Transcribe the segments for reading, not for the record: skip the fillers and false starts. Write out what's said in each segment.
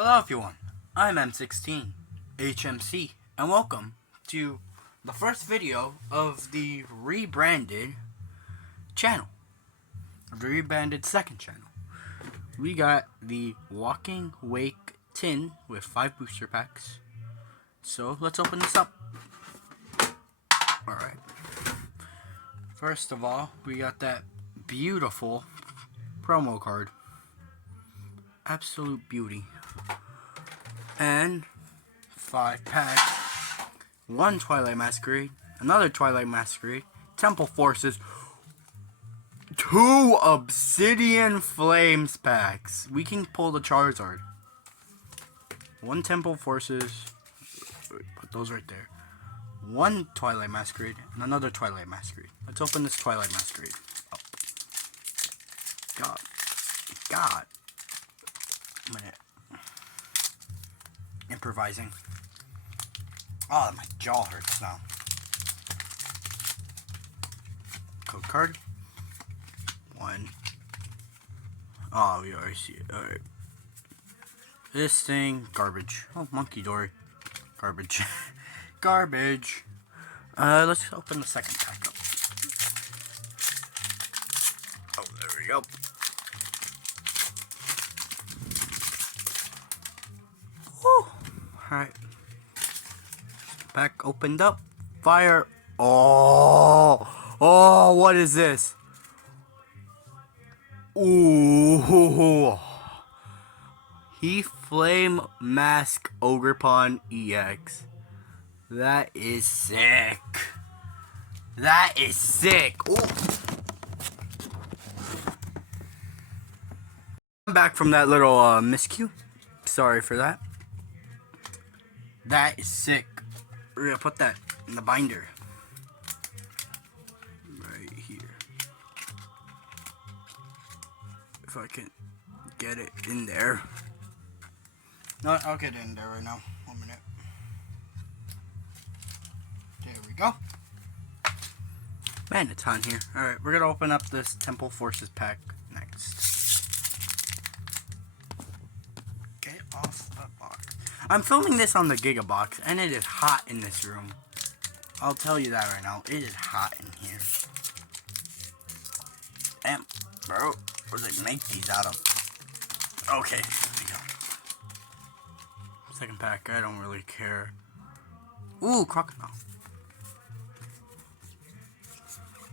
Hello everyone, I'm M16, HMC, and welcome to the first video of the rebranded channel, the rebranded second channel. We got the Walking Wake tin with 5 booster packs, so let's open this up. Alright, first of all, we got that beautiful promo card, absolute beauty. And 5 packs, 1 Twilight Masquerade, another Twilight Masquerade, Temple Forces, 2 Obsidian Flames packs. We can pull the Charizard. 1 Temple Forces, put those right there. 1 Twilight Masquerade, and another Twilight Masquerade. Let's open this Twilight Masquerade up. God. A minute. Improvising. Oh, my jaw hurts now. Code card. 1. Oh, we already see it. Alright. This thing, garbage. Oh, Monkey Dory. Garbage. Garbage. Let's open the second pack up. Oh, there we go. Alright. Pack opened up. Fire. Oh, what is this? Ooh. He Flame Mask Ogerpon EX. That is sick. That is sick. Ooh. I'm back from that little miscue. Sorry for that. That is sick. We're gonna put that in the binder. Right here. If I can get it in there. No, I'll get it in there right now. 1 minute. There we go. Man, it's on here. Alright, we're gonna open up this Temple Forces pack next. Get off the box. I'm filming this on the Gigabox, and it is hot in this room. I'll tell you that right now. It is hot in here. And, bro, what do they make these out of? Okay, here we go. Second pack, I don't really care. Ooh, Crocodile.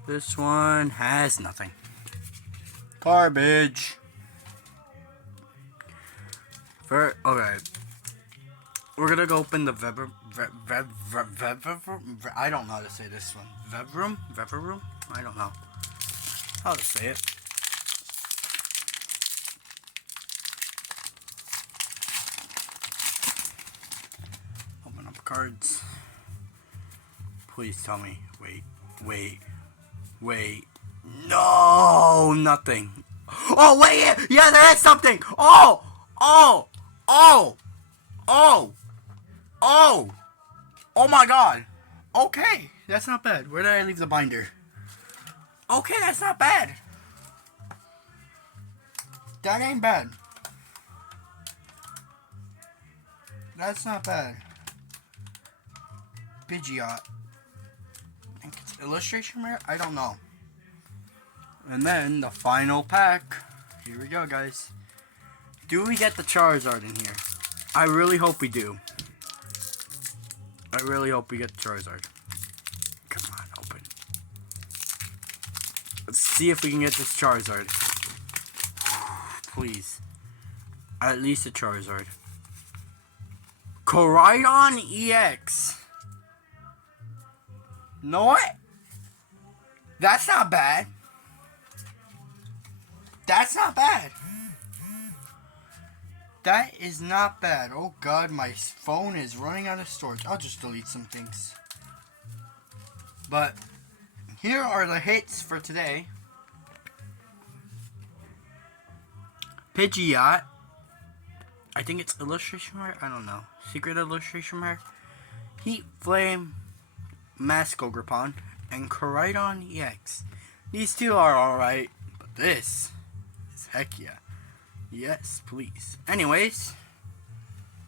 This one has nothing. Garbage. Okay. We're gonna go open the I don't know how to say this one. Vevroom? I don't know how to say it. Open up cards. Please tell me. Wait. No, nothing. Oh, wait, yeah, there is something. Oh my god. Okay, that's not bad. Where did I leave the binder? Okay, that's not bad. That ain't bad. That's not bad. Pidgeot. I think it's illustration rare? I don't know. And then the final pack. Here we go, guys. Do we get the Charizard in here? I really hope we do. I really hope we get the Charizard. Come on, open. Let's see if we can get this Charizard. Please. At least a Charizard. Koraidon EX. Know what? That's not bad. That's not bad. That is not bad. Oh god, my phone is running out of storage. I'll just delete some things. But here are the hits for today. Pidgeot. I think it's illustration rare. I don't know. Secret illustration rare. Heat Flame Mask Ogerpon and Koraidon EX. These two are alright, but this is heck yeah. Yes, please. Anyways,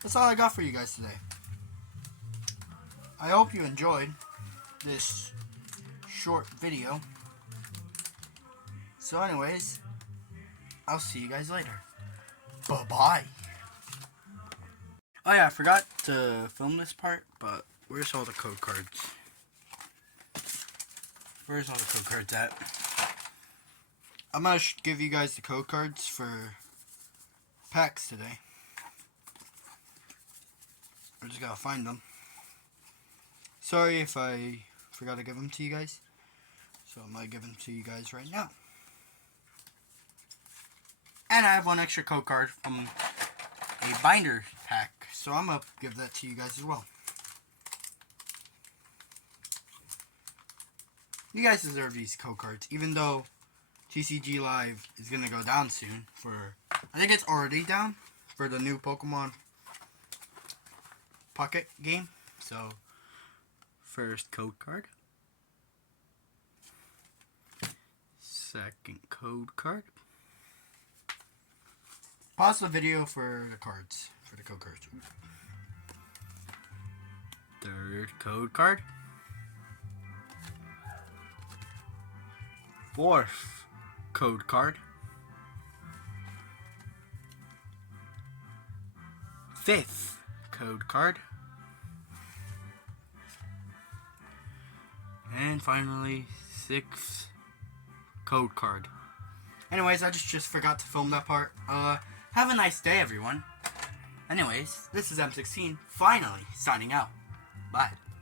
that's all I got for you guys today. I hope you enjoyed this short video. So anyways, I'll see you guys later. Bye-bye. Oh yeah, I forgot to film this part, but where's all the code cards? Where's all the code cards at? I'm gonna give you guys the code cards for packs today. I just gotta find them. Sorry if I forgot to give them to you guys. So I'm gonna give them to you guys right now. And I have one extra code card from a binder pack. So I'm gonna give that to you guys as well. You guys deserve these code cards, even though TCG Live is gonna go down soon for, I think it's already down for the new Pokemon Pocket game. So, first code card. Second code card. Pause the video for the cards, for the code cards. Third code card. Fourth code card. Fifth code card. And finally, sixth code card. Anyways, I just forgot to film that part. Have a nice day, everyone. Anyways, this is M16, finally signing out. Bye.